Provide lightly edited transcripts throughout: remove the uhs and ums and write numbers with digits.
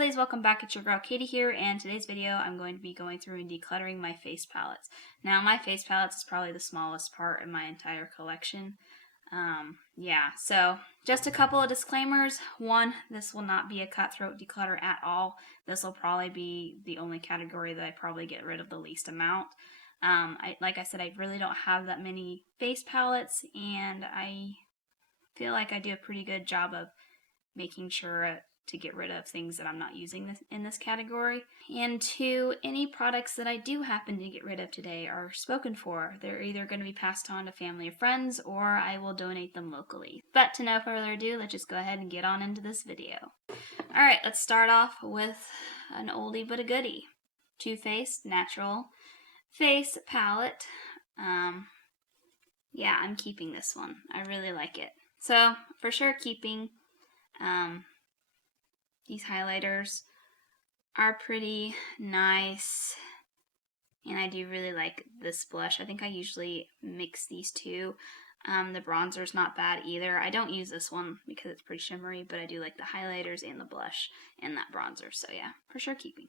lovelies, welcome back. It's your girl Katie here, and today's video I'm going to be going through and decluttering my face palettes. Now my face palettes is probably the smallest part in my entire collection. So just a couple of disclaimers. One, this will not be a cutthroat declutter at all. This will probably be the only category that I probably get rid of the least amount. Like I said, I really don't have that many face palettes, and I feel like I do a pretty good job of making sure to get rid of things that I'm not using in this category. And two, any products that I do happen to get rid of today are spoken for. They're either going to be passed on to family or friends, or I will donate them locally. But to no further ado, let's just go ahead and get on into this video. Alright, let's start off with an oldie but a goodie. Too Faced Natural Face Palette. Yeah, I'm keeping this one. I really like it. So, for sure keeping. These highlighters are pretty nice, and I do really like this blush. I think I usually mix these two. The bronzer's not bad either. I don't use this one because it's pretty shimmery, but I do like the highlighters and the blush and that bronzer, so yeah, for sure keeping.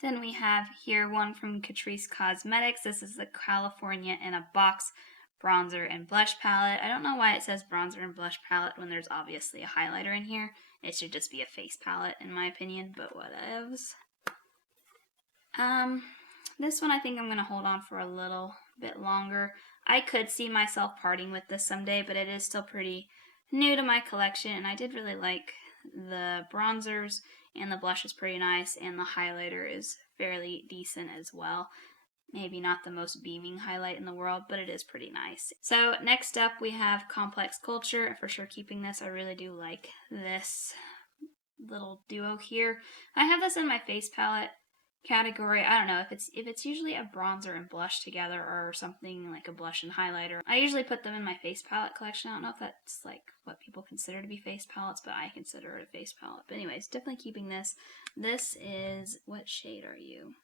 Then we have here one from Catrice Cosmetics. This is the California in a Box bronzer and blush palette. I don't know why it says bronzer and blush palette when there's obviously a highlighter in here. It should just be a face palette in my opinion, but whatevs. This one I think I'm going to hold on for a little bit longer. I could see myself parting with this someday, but it is still pretty new to my collection, and I did really like the bronzers, and the blush is pretty nice, and the highlighter is fairly decent as well. Maybe not the most beaming highlight in the world, but it is pretty nice. So next up we have Complex Culture. For sure keeping this. I really do like this little duo here. I have this in my face palette category. I don't know if it's usually a bronzer and blush together or something like a blush and highlighter. I usually put them in my face palette collection. I don't know if that's like what people consider to be face palettes, but I consider it a face palette. But anyways, definitely keeping this. This is, what shade are you?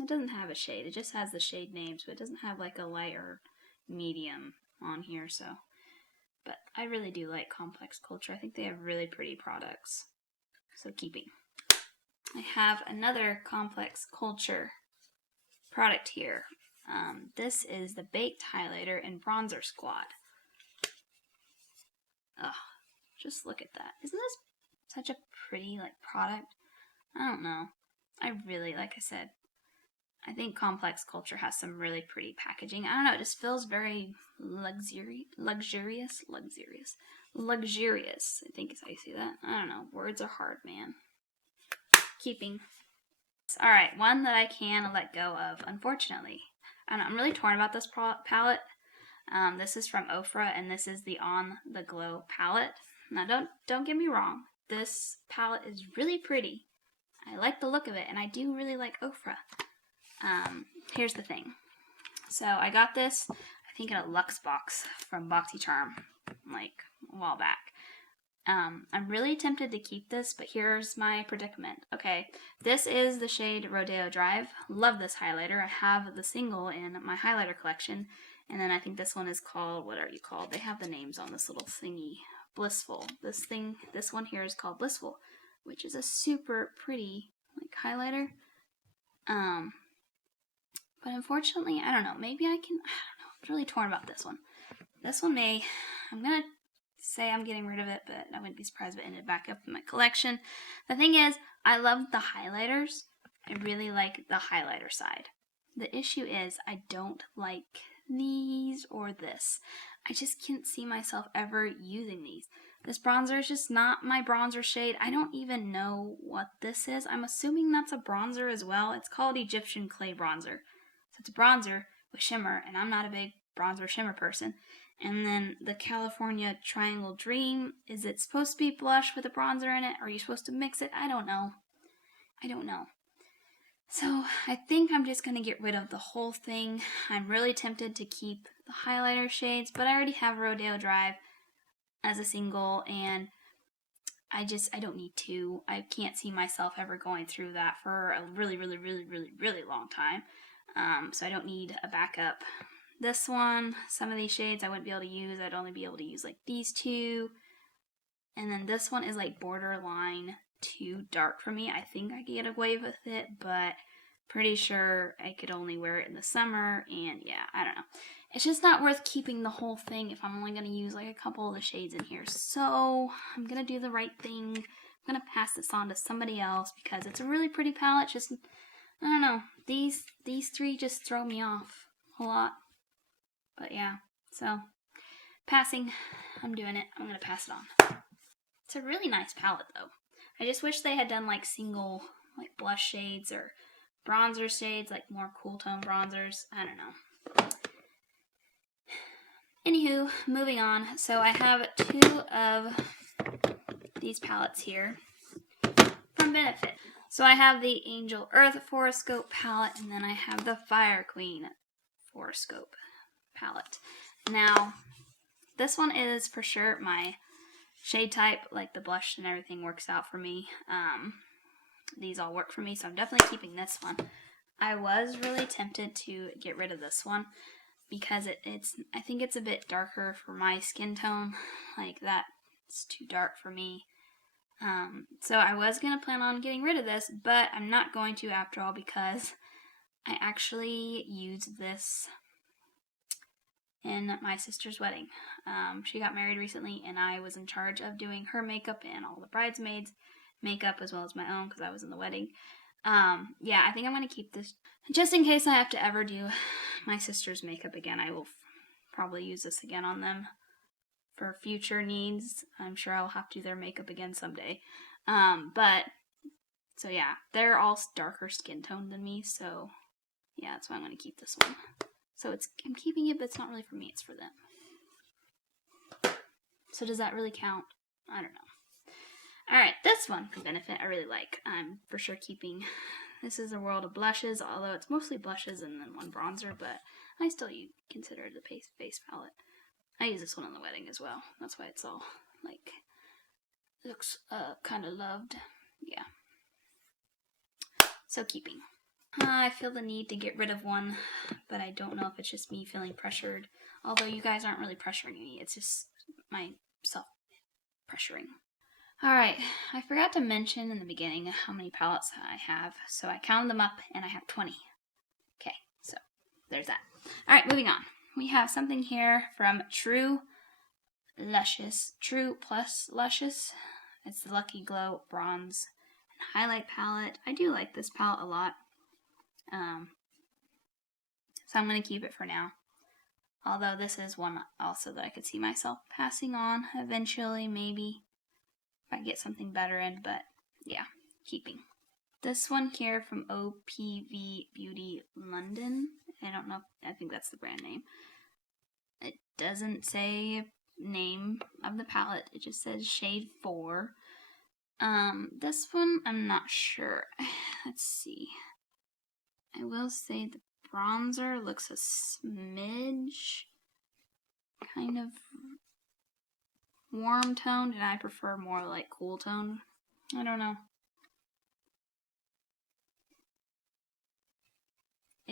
It doesn't have a shade. It just has the shade names, but it doesn't have like a light or medium on here, so. But I really do like Complex Culture. I think they have really pretty products. So keeping. I have another Complex Culture product here. This is the Baked Highlighter and Bronzer Squad. Ugh, just look at that. Isn't this such a pretty product? I don't know. I really, like I said, I think Complex Culture has some really pretty packaging. I don't know, it just feels very luxurious. I think is how you say that. I don't know, words are hard, man. Keeping. Alright, one that I can let go of, unfortunately. I don't know, I'm really torn about this palette. This is from Ofra, and this is the On the Glow palette. Now, don't get me wrong. This palette is really pretty. I like the look of it, and I do really like Ofra. Here's the thing. So I got this, I think in a Luxe box from BoxyCharm, like a while back. I'm really tempted to keep this, but here's my predicament. Okay, this is the shade Rodeo Drive. Love this highlighter. I have the single in my highlighter collection, and then I think this one is called, what are you called? They have the names on this little thingy. Blissful. This one here is called Blissful, which is a super pretty highlighter. But unfortunately, I don't know, maybe I don't know, I'm really torn about this one. This one I'm gonna say I'm getting rid of it, but I wouldn't be surprised if it ended back up in my collection. The thing is, I love the highlighters. I really like the highlighter side. The issue is, I don't like these or this. I just can't see myself ever using these. This bronzer is just not my bronzer shade. I don't even know what this is. I'm assuming that's a bronzer as well. It's called Egyptian Clay Bronzer. So it's a bronzer with shimmer, and I'm not a big bronzer shimmer person. And then the California Triangle Dream, is it supposed to be blush with a bronzer in it? Or are you supposed to mix it? I don't know. So I think I'm just going to get rid of the whole thing. I'm really tempted to keep the highlighter shades, but I already have Rodeo Drive as a single, and I don't need to. I can't see myself ever going through that for a really long time. So I don't need a backup. This one, some of these shades I wouldn't be able to use. I'd only be able to use these two. And then this one is borderline too dark for me. I think I could get away with it, but pretty sure I could only wear it in the summer, and yeah, I don't know. It's just not worth keeping the whole thing if I'm only going to use like a couple of the shades in here. So I'm going to do the right thing. I'm going to pass this on to somebody else because it's a really pretty palette. Just, I don't know, these three just throw me off a lot. But yeah, so passing, I'm doing it. I'm going to pass it on. It's a really nice palette though. I just wish they had done like single like blush shades or bronzer shades, like more cool tone bronzers. I don't know. Anywho, moving on. So I have two of these palettes here from Benefit. So I have the Angel Earth Horoscope palette, and then I have the Fire Queen Horoscope palette. Now, this one is for sure my shade type, like the blush and everything works out for me. These all work for me, so I'm definitely keeping this one. I was really tempted to get rid of this one because I think it's a bit darker for my skin tone. Like that's too dark for me. So I was going to plan on getting rid of this, but I'm not going to after all because I actually used this in my sister's wedding. She got married recently, and I was in charge of doing her makeup and all the bridesmaids' makeup as well as my own because I was in the wedding. Yeah, I think I'm going to keep this just in case I have to ever do my sister's makeup again. I will probably use this again on them for future needs. I'm sure I'll have to do their makeup again someday. So yeah, they're all darker skin tone than me, so yeah, that's why I'm going to keep this one. So I'm keeping it, but it's not really for me, it's for them. So does that really count? I don't know. Alright, this one for Benefit I really like. I'm for sure keeping. This is a world of blushes, although it's mostly blushes and then one bronzer, but I still consider it a face palette. I use this one in the wedding as well. That's why it's all, like, looks kind of loved. Yeah. So keeping. I feel the need to get rid of one, but I don't know if it's just me feeling pressured. Although you guys aren't really pressuring me. It's just my self-pressuring. Alright, I forgot to mention in the beginning how many palettes I have. So I counted them up and I have 20. Okay, so there's that. Alright, moving on. We have something here from True Plus Luscious. It's the Lucky Glow Bronze and Highlight palette. I do like this palette a lot. So I'm going to keep it for now. Although this is one also that I could see myself passing on eventually, maybe. If I get something better in, but yeah, keeping. This one here from OPV Beauty London. I don't know, I think that's the brand name. It doesn't say name of the palette, it just says shade 4. This one, I'm not sure. Let's see. I will say the bronzer looks a smidge kind of warm toned, and I prefer more like cool tone. I don't know.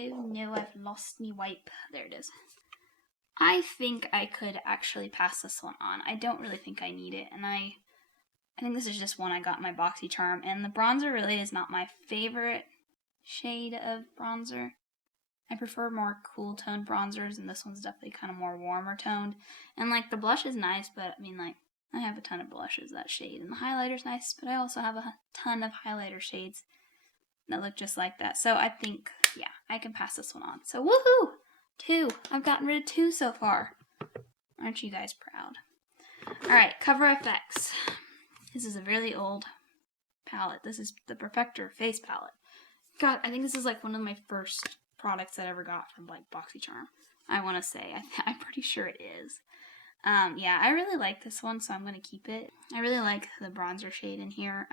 Oh no, I've lost me wipe. There it is. I think I could actually pass this one on. I don't really think I need it, and I think this is just one I got in my BoxyCharm, and the bronzer really is not my favorite shade of bronzer. I prefer more cool toned bronzers, and this one's definitely kind of more warmer toned. And like the blush is nice, but I mean, like, I have a ton of blushes that shade, and the highlighter's nice, but I also have a ton of highlighter shades that look just like that. So I think, yeah, I can pass this one on. So woohoo! 2. I've gotten rid of 2 so far. Aren't you guys proud? Alright, Cover FX. This is a really old palette. This is the Perfector face palette. God, I think this is like one of my first products I ever got from like BoxyCharm. I want to say. I'm pretty sure it is. Yeah, I really like this one, so I'm going to keep it. I really like the bronzer shade in here.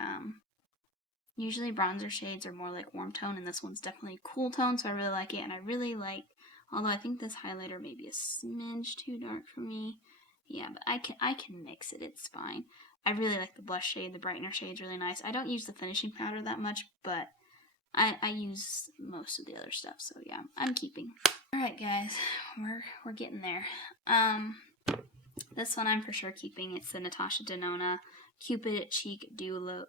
Usually bronzer shades are more like warm tone, and this one's definitely cool tone, so I really like it. And I really like, although I think this highlighter may be a smidge too dark for me. Yeah, but I can mix it. It's fine. I really like the blush shade. The brightener shade's really nice. I don't use the finishing powder that much, but I use most of the other stuff, so yeah, I'm keeping. Alright guys, we're getting there. This one I'm for sure keeping. It's the Natasha Denona Cupid Cheek Duo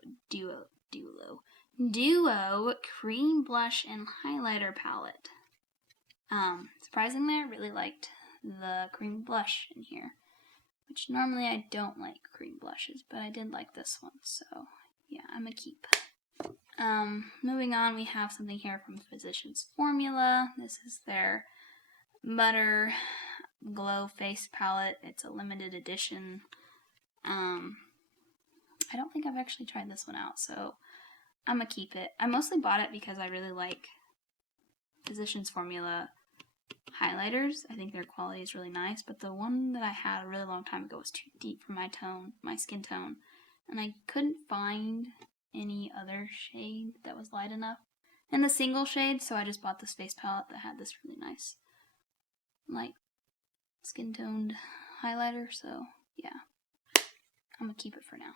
Cream Blush and Highlighter Palette. Surprisingly, I really liked the cream blush in here, which normally I don't like cream blushes, but I did like this one, so yeah, I'm gonna keep. Moving on, we have something here from Physicians Formula. This is their Butter Glow Face Palette. It's a limited edition. I don't think I've actually tried this one out, so I'm gonna keep it. I mostly bought it because I really like Physicians Formula highlighters. I think their quality is really nice, but the one that I had a really long time ago was too deep for my skin tone, and I couldn't find any other shade that was light enough in the single shade, so I just bought this face palette that had this really nice light skin toned highlighter, so yeah, I'm gonna keep it for now.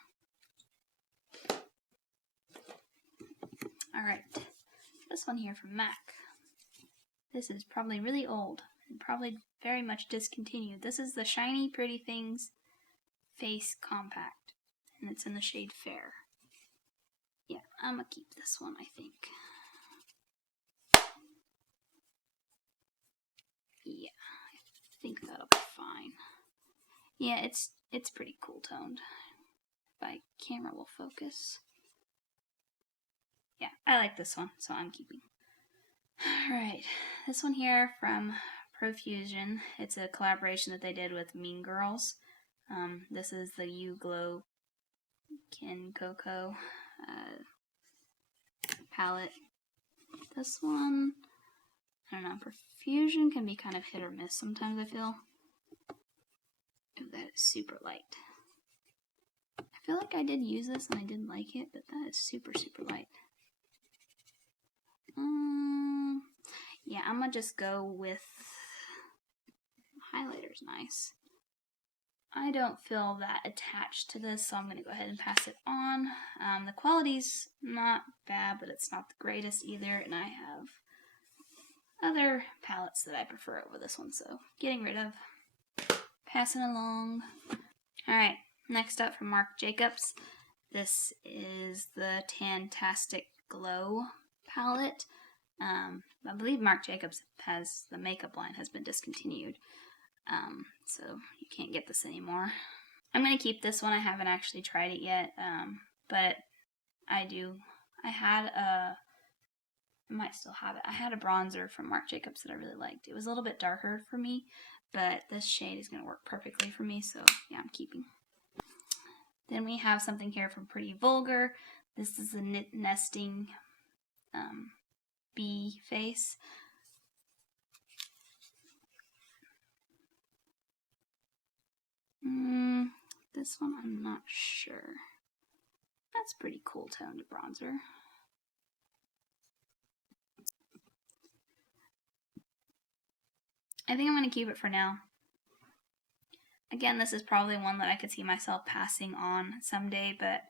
Alright, this one here from MAC. This is probably really old and probably very much discontinued. This is the Shiny Pretty Things Face Compact, and it's in the shade Fair. Yeah, I'm gonna keep this one, I think. Yeah, I think that'll be fine. Yeah, it's pretty cool toned. My camera will focus. Yeah, I like this one, so I'm keeping. Alright, this one here from Profusion. It's a collaboration that they did with Mean Girls. This is the You Glow Kin Coco palette. This one, I don't know, Profusion can be kind of hit or miss sometimes, I feel. Ooh, that is super light. I feel like I did use this and I did like it, but that is super, super light. Yeah, I'm gonna just go with highlighter's nice. I don't feel that attached to this, so I'm gonna go ahead and pass it on. The quality's not bad, but it's not the greatest either, and I have other palettes that I prefer over this one, so getting rid of. Passing along. Alright, next up from Marc Jacobs. This is the Tantastic Glow palette. I believe Marc Jacobs has, the makeup line has been discontinued, so you can't get this anymore. I'm going to keep this one. I haven't actually tried it yet, but I might still have it. I had a bronzer from Marc Jacobs that I really liked. It was a little bit darker for me, but this shade is going to work perfectly for me, so yeah, I'm keeping. Then we have something here from Pretty Vulgar. This is a knit nesting bee face. This one I'm not sure. That's pretty cool toned bronzer. I think I'm going to keep it for now. Again, this is probably one that I could see myself passing on someday, but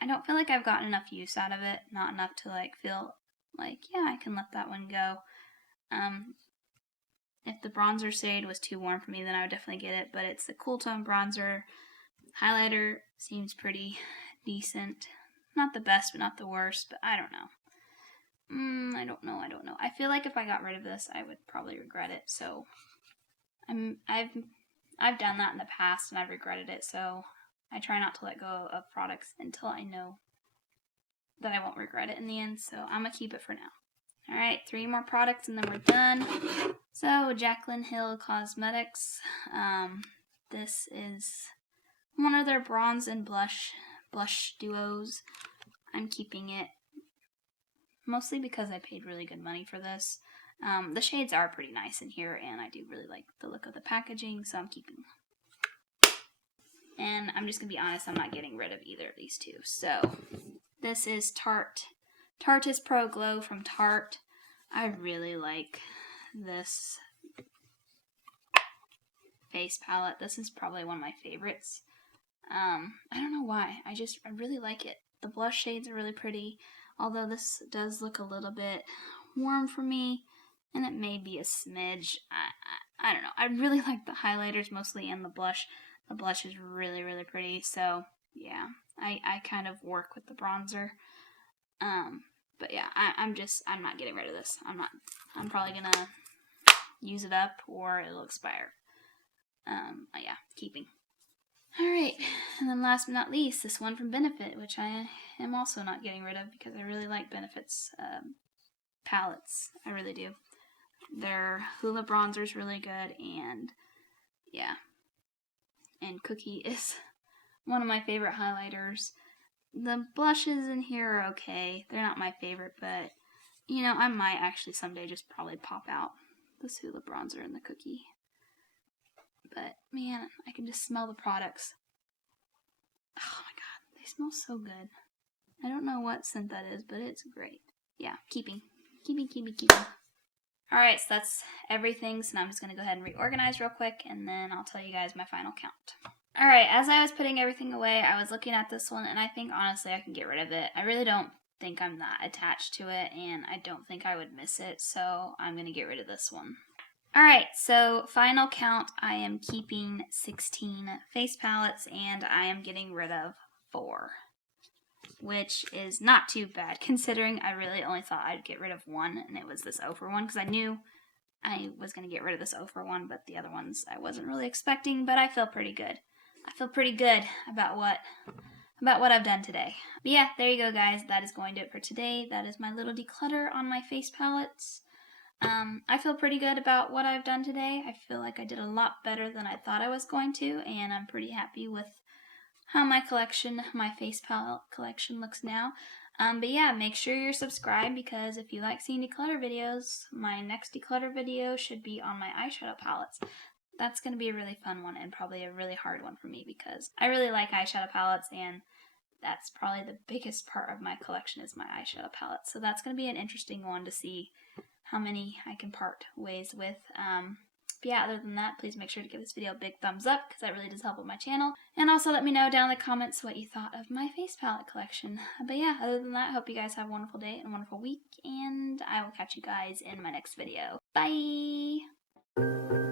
I don't feel like I've gotten enough use out of it. Not enough to feel like, yeah, I can let that one go. If the bronzer shade was too warm for me, then I would definitely get it, but it's a cool tone bronzer. Highlighter seems pretty decent. Not the best, but not the worst, but I don't know. I don't know. I feel like if I got rid of this, I would probably regret it, so I've done that in the past, and I've regretted it, so I try not to let go of products until I know that I won't regret it in the end, so I'm going to keep it for now. Alright, 3 more products and then we're done. So, Jaclyn Hill Cosmetics. This is one of their bronze and blush duos. I'm keeping it mostly because I paid really good money for this. The shades are pretty nice in here, and I do really like the look of the packaging, so I'm keeping. And I'm just going to be honest, I'm not getting rid of either of these two. So, this is Tarte's Pro Glow from Tarte. I really like this face palette. This is probably one of my favorites. I don't know why. I really like it. The blush shades are really pretty, although this does look a little bit warm for me, and it may be a smidge. I don't know. I really like the highlighters mostly and the blush. The blush is really, really pretty, so yeah. I kind of work with the bronzer. But yeah, I'm not getting rid of this. I'm probably gonna use it up or it'll expire. Yeah, keeping. Alright, and then last but not least, this one from Benefit, which I am also not getting rid of because I really like Benefit's palettes. I really do. Their Hula bronzer is really good, and yeah. And Cookie is one of my favorite highlighters. The blushes in here are okay. They're not my favorite, but you know, I might actually someday just probably pop out this Hula bronzer and the Cookie. But man, I can just smell the products. Oh my god, they smell so good. I don't know what scent that is, but it's great. Yeah, keeping. Alright, so that's everything, so now I'm just going to go ahead and reorganize real quick, and then I'll tell you guys my final count. Alright, as I was putting everything away, I was looking at this one, and I think honestly I can get rid of it. I really don't think I'm that attached to it, and I don't think I would miss it, so I'm going to get rid of this one. Alright, so final count, I am keeping 16 face palettes, and I am getting rid of 4. Which is not too bad, considering I really only thought I'd get rid of one, and it was this Ophir one, because I knew I was going to get rid of this Ophir one, but the other ones I wasn't really expecting, but I feel pretty good. I feel pretty good about what I've done today. But yeah, there you go, guys. That is going to do it for today. That is my little declutter on my face palettes. I feel pretty good about what I've done today. I feel like I did a lot better than I thought I was going to, and I'm pretty happy with how my face palette collection looks now. But yeah, make sure you're subscribed, because if you like seeing declutter videos, my next declutter video should be on my eyeshadow palettes. That's going to be a really fun one, and probably a really hard one for me, because I really like eyeshadow palettes, and that's probably the biggest part of my collection is my eyeshadow palette. So that's going to be an interesting one to see how many I can part ways with. But yeah, other than that, please make sure to give this video a big thumbs up, because that really does help with my channel. And also let me know down in the comments what you thought of my face palette collection. But yeah, other than that, I hope you guys have a wonderful day and a wonderful week, and I will catch you guys in my next video. Bye!